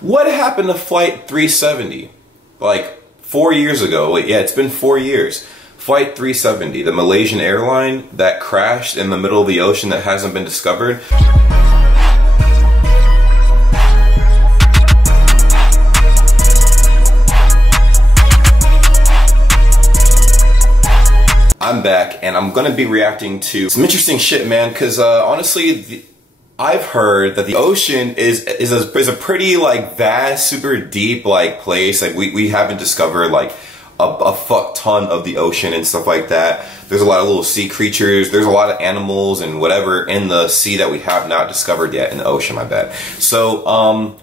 What happened to Flight 370? Like 4 years ago. Wait, yeah, it's been 4 years. Flight 370, the Malaysian airline that crashed in the middle of the ocean that hasn't been discovered. I'm back, and I'm gonna be reacting to some interesting shit, man, because honestly, I've heard that the ocean is a pretty, like, vast, super deep, like, place. Like, we haven't discovered, like, a fuck ton of the ocean and stuff like that. There's a lot of little sea creatures, there's a lot of animals and whatever in the sea that we have not discovered yet in the ocean, my bad. So,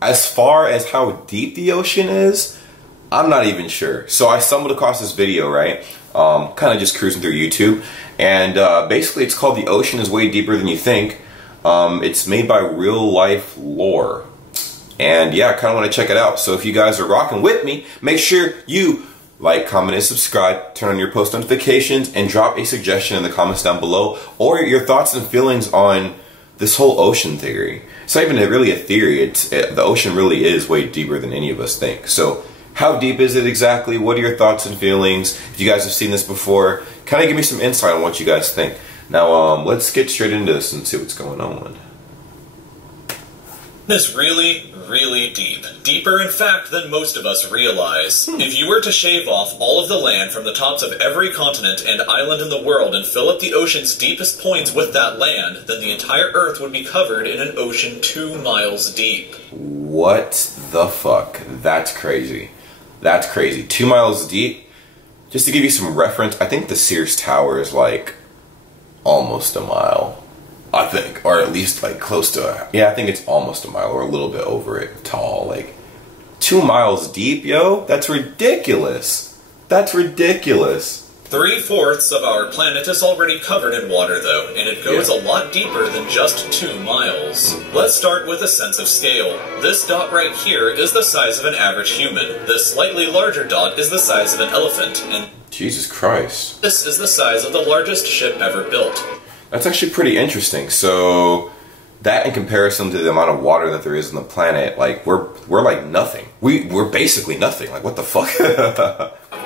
as far as how deep the ocean is, I'm not even sure. So I stumbled across this video, right? Kind of just cruising through YouTube, and basically it's called "The Ocean is Way Deeper Than You Think." It's made by Real Life Lore, and yeah, I kind of want to check it out. So if you guys are rocking with me, make sure you like, comment, and subscribe, turn on your post notifications, and drop a suggestion in the comments down below, or your thoughts and feelings on this whole ocean theory. It's not even really a theory, the ocean really is way deeper than any of us think. So how deep is it exactly? What are your thoughts and feelings? If you guys have seen this before, kind of give me some insight on what you guys think. Now, let's get straight into this and see what's going on. It's really, really deep. Deeper, in fact, than most of us realize. If you were to shave off all of the land from the tops of every continent and island in the world and fill up the ocean's deepest points with that land, then the entire Earth would be covered in an ocean 2 miles deep. What the fuck? That's crazy. That's crazy. 2 miles deep? Just to give you some reference, I think the Sears Tower is like almost a mile. I think, or at least like close to, yeah, I think it's almost a mile or a little bit over it tall. Like 2 miles deep, yo? That's ridiculous. That's ridiculous. 3/4 of our planet is already covered in water, though, and it goes a lot deeper than just 2 miles. Let's start with a sense of scale. This dot right here is the size of an average human. This slightly larger dot is the size of an elephant, and Jesus Christ. This is the size of the largest ship ever built. That's actually pretty interesting. So that, in comparison to the amount of water that there is on the planet, like we're like nothing. We're basically nothing. Like, what the fuck?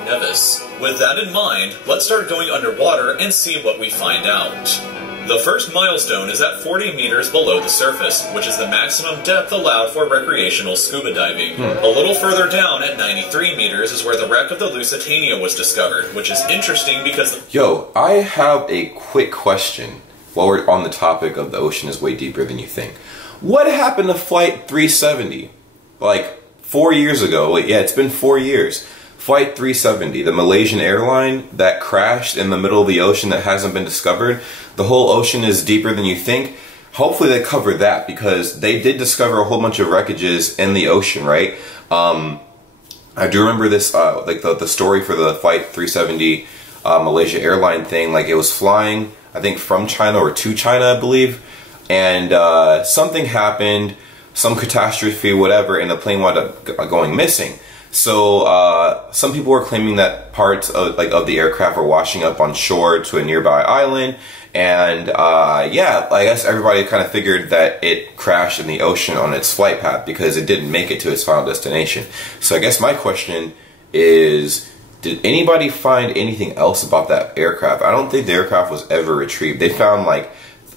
Nevis. With that in mind, let's start going underwater and see what we find out. The first milestone is at 40 meters below the surface, which is the maximum depth allowed for recreational scuba diving. A little further down at 93 meters is where the wreck of the Lusitania was discovered, which is interesting because... Yo, I have a quick question while we're on the topic of the ocean is way deeper than you think. What happened to Flight 370? Like 4 years ago. Wait, yeah, it's been 4 years. Flight 370, the Malaysian airline that crashed in the middle of the ocean that hasn't been discovered. The whole ocean is deeper than you think. Hopefully they cover that, because they did discover a whole bunch of wreckages in the ocean, right? I do remember this, like the story for the Flight 370 Malaysia airline thing. Like, it was flying, I think, from China or to China, I believe. And something happened, some catastrophe, whatever, and the plane wound up going missing. So some people were claiming that parts of the aircraft were washing up on shore to a nearby island, and yeah, I guess everybody kind of figured that it crashed in the ocean on its flight path because it didn't make it to its final destination. So I guess my question is, did anybody find anything else about that aircraft? I don't think the aircraft was ever retrieved. They found like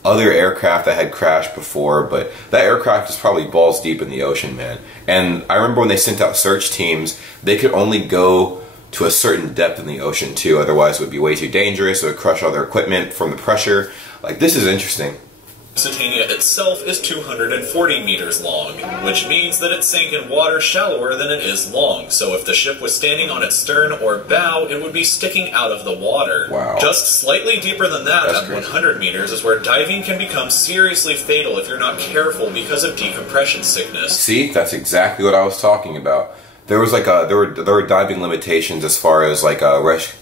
other aircraft that had crashed before, but that aircraft is probably balls deep in the ocean, man. And I remember when they sent out search teams, they could only go to a certain depth in the ocean too, otherwise it would be way too dangerous. It would crush all their equipment from the pressure. Like, this is interesting. Lusitania itself is 240 meters long, which means that it sank in water shallower than it is long, so if the ship was standing on its stern or bow, it would be sticking out of the water. Wow. Just slightly deeper than that, at 100 meters, is where diving can become seriously fatal if you're not careful because of decompression sickness. See, that's exactly what I was talking about. there was like there were diving limitations as far as like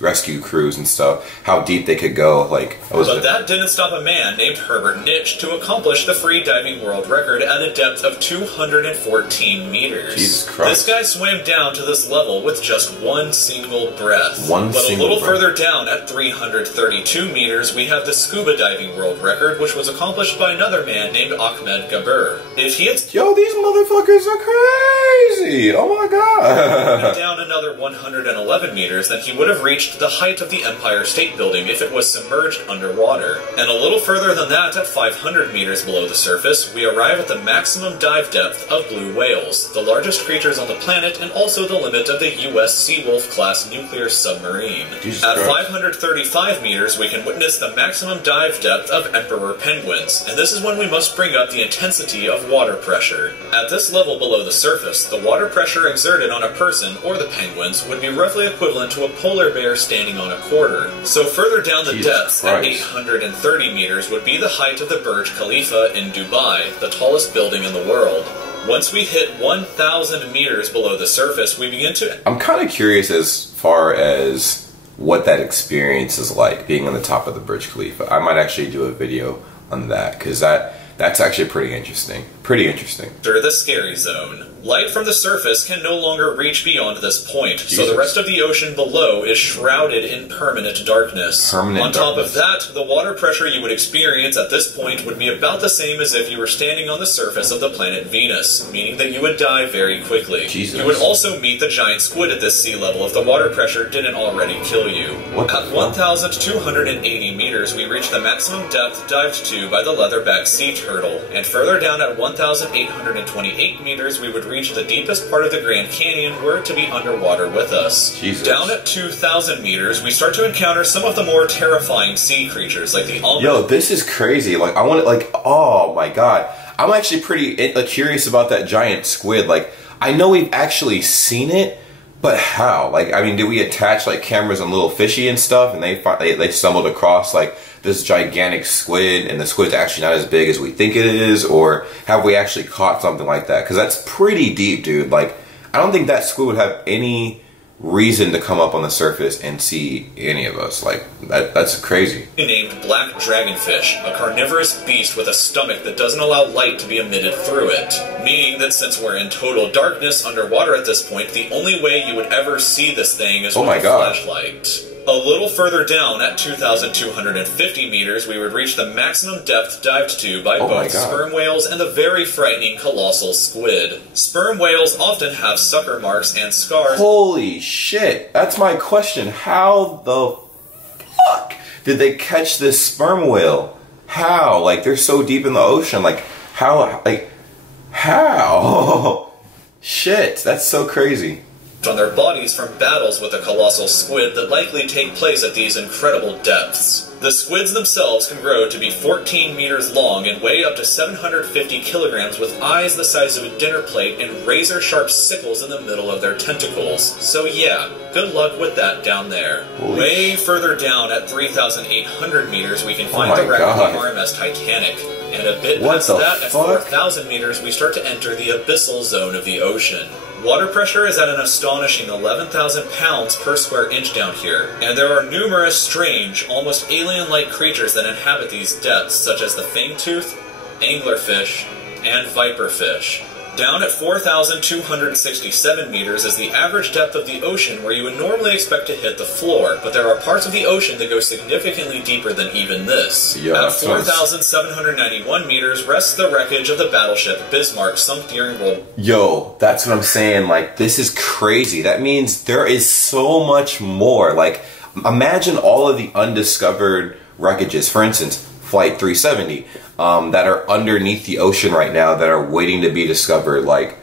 rescue crews and stuff, how deep they could go. Like, but that didn't stop a man named Herbert Nitsch to accomplish the free diving world record at a depth of 214 meters. Jesus Christ! This guy swam down to this level with just one single breath. But a little further down, at 332 meters, we have the scuba diving world record, which was accomplished by another man named Ahmed Gabir. If he had yo, these motherfuckers are crazy! Oh my god! down another 111 meters, then he would have reached the height of the Empire State Building if it was submerged underwater. And a little further than that, at 500 meters below the surface, we arrive at the maximum dive depth of blue whales, the largest creatures on the planet and also the limit of the U.S. Seawolf-class nuclear submarine. At 535 meters, we can witness the maximum dive depth of emperor penguins, and this is when we must bring up the intensity of water pressure. At this level below the surface, the water pressure exerted on a person, or the penguins, would be roughly equivalent to a polar bear standing on a quarter. So further down the depths, at 830 meters, would be the height of the Burj Khalifa in Dubai, the tallest building in the world. Once we hit 1,000 meters below the surface, we begin to... I'm kind of curious as far as what that experience is like, being on the top of the Burj Khalifa. I might actually do a video on that, because that's actually pretty interesting. Pretty interesting. Enter the scary zone. Light from the surface can no longer reach beyond this point, so the rest of the ocean below is shrouded in permanent darkness. On top of that, the water pressure you would experience at this point would be about the same as if you were standing on the surface of the planet Venus, meaning that you would die very quickly. You would also meet the giant squid at this sea level if the water pressure didn't already kill you. At 1,280 meters, we reach the maximum depth dived to by the leatherback sea turtle, and further down at 1,828 meters, we would reach the deepest part of the Grand Canyon were it to be underwater with us. Down at 2,000 meters, we start to encounter some of the more terrifying sea creatures, like the Yo, this is crazy. Like, I want to, like, oh my god. I'm actually pretty curious about that giant squid. Like, I know we've actually seen it, but how? Like, I mean, did we attach, like, cameras on little fishy and stuff, and they stumbled across, like, this gigantic squid, and the squid's actually not as big as we think it is, or have we actually caught something like that? Because that's pretty deep, dude. Like, I don't think that squid would have any reason to come up on the surface and see any of us. Like, that's crazy. Named black dragonfish, a carnivorous beast with a stomach that doesn't allow light to be emitted through it. Meaning that since we're in total darkness underwater at this point, the only way you would ever see this thing is with a flashlight. A little further down, at 2,250 meters, we would reach the maximum depth dived to by both sperm whales and the very frightening colossal squid. Sperm whales often have sucker marks and scars. Holy shit! That's my question. How the fuck did they catch this sperm whale? How? Like, they're so deep in the ocean. Like, how? Like, how? Shit, that's so crazy. On their bodies from battles with the colossal squid that likely take place at these incredible depths. The squids themselves can grow to be 14 meters long and weigh up to 750 kilograms with eyes the size of a dinner plate and razor-sharp sickles in the middle of their tentacles. So yeah, good luck with that down there. Way further down at 3,800 meters we can find the wreck of the RMS Titanic. And a bit past that, at 4,000 meters, we start to enter the abyssal zone of the ocean. Water pressure is at an astonishing 11,000 pounds per square inch down here, and there are numerous strange, almost alien-like creatures that inhabit these depths, such as the fangtooth, anglerfish, and viperfish. Down at 4,267 meters is the average depth of the ocean where you would normally expect to hit the floor, but there are parts of the ocean that go significantly deeper than even this. At 4,791 meters rests the wreckage of the battleship Bismarck sunk during World... Yo, that's what I'm saying. Like, this is crazy. That means there is so much more. Like, imagine all of the undiscovered wreckages. For instance, Flight 370, that are underneath the ocean right now that are waiting to be discovered. Like,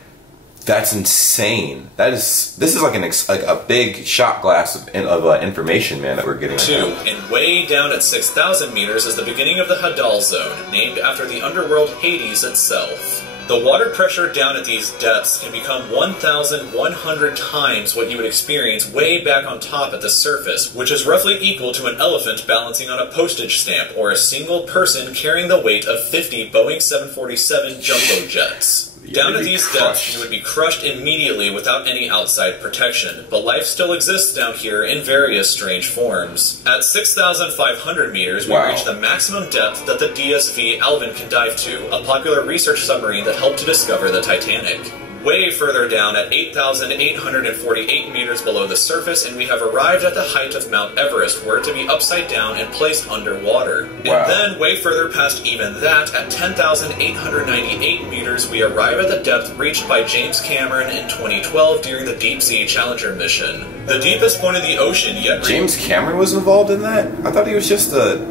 that's insane. This is like a big shot glass of information, man, that we're getting. And way down at 6,000 meters is the beginning of the Hadal zone, named after the underworld Hades itself. The water pressure down at these depths can become 1,100 times what you would experience way back on top at the surface, which is roughly equal to an elephant balancing on a postage stamp or a single person carrying the weight of 50 Boeing 747 jumbo jets. Down at these depths, you would be crushed immediately without any outside protection, but life still exists down here in various strange forms. At 6,500 meters, we reach the maximum depth that the DSV Alvin can dive to, a popular research submarine that helped to discover the Titanic. Way further down at 8,848 meters below the surface, and we have arrived at the height of Mount Everest, where to be upside down and placed underwater. And then, way further past even that, at 10,898 meters, we arrive at the depth reached by James Cameron in 2012 during the Deep Sea Challenger mission. The deepest point of the ocean yet... James Cameron was involved in that? I thought he was just a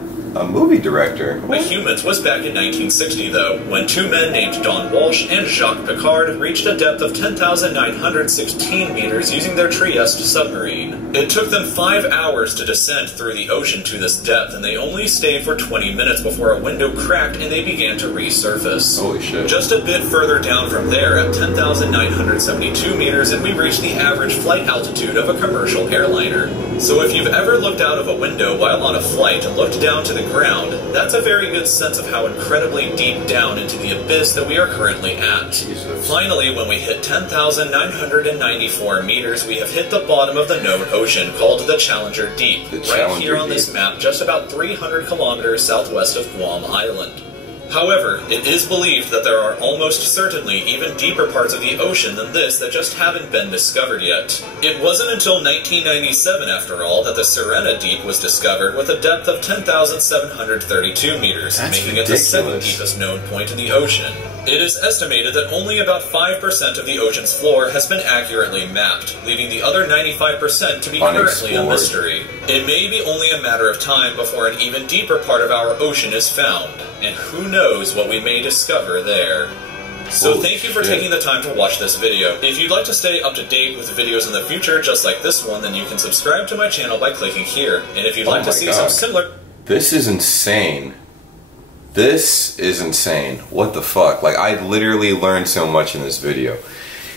movie director. By humans was back in 1960, though, when two men named Don Walsh and Jacques Piccard reached a depth of 10,916 meters using their Trieste submarine. It took them 5 hours to descend through the ocean to this depth, and they only stayed for 20 minutes before a window cracked and they began to resurface. Holy shit. Just a bit further down from there, at 10,972 meters, and we reached the average flight altitude of a commercial airliner. So if you've ever looked out of a window while on a flight and looked down to the ground, that's a very good sense of how incredibly deep down into the abyss that we are currently at. Jesus. Finally, when we hit 10,994 meters, we have hit the bottom of the known ocean, called the Challenger Deep, right here on this map, just about 300 kilometers southwest of Guam Island. However, it is believed that there are almost certainly even deeper parts of the ocean than this that just haven't been discovered yet. It wasn't until 1997, after all, that the Sirena Deep was discovered with a depth of 10,732 meters, making it the second deepest known point in the ocean. It is estimated that only about 5% of the ocean's floor has been accurately mapped, leaving the other 95% to be currently a mystery. It may be only a matter of time before an even deeper part of our ocean is found, and who knows what we may discover there. So thank you for taking the time to watch this video. If you'd like to stay up to date with videos in the future just like this one, then you can subscribe to my channel by clicking here. And if you'd like to see some similar... This is insane. This is insane. What the fuck? Like, I literally learned so much in this video.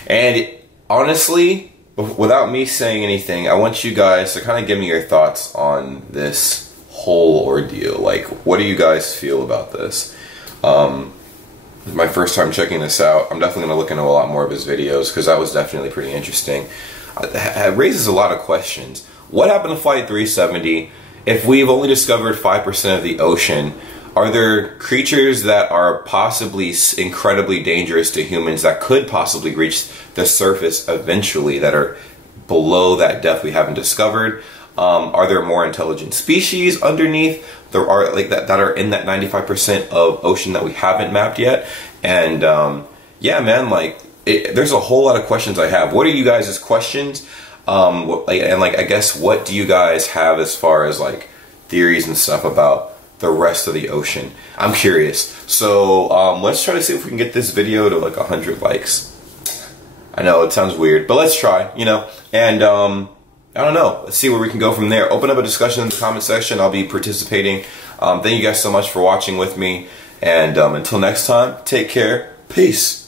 And honestly, without me saying anything, I want you guys to kind of give me your thoughts on this whole ordeal. Like, what do you guys feel about this? My first time checking this out. I'm definitely going to look into a lot more of his videos, because that was definitely pretty interesting. It raises a lot of questions. What happened to Flight 370? If we've only discovered 5% of the ocean, are there creatures that are possibly incredibly dangerous to humans that could possibly reach the surface eventually, that are below that depth we haven't discovered? Are there more intelligent species underneath? There are that are in that 95% of ocean that we haven't mapped yet. And yeah, man, there's a whole lot of questions I have. What are you guys' questions? I guess, what do you guys have as far as theories and stuff about the rest of the ocean? I'm curious. So let's try to see if we can get this video to 100 likes. I know it sounds weird, but let's try, and I don't know, let's see where we can go from there. Open up a discussion in the comment section. I'll be participating. Thank you guys so much for watching with me, and until next time, take care. Peace.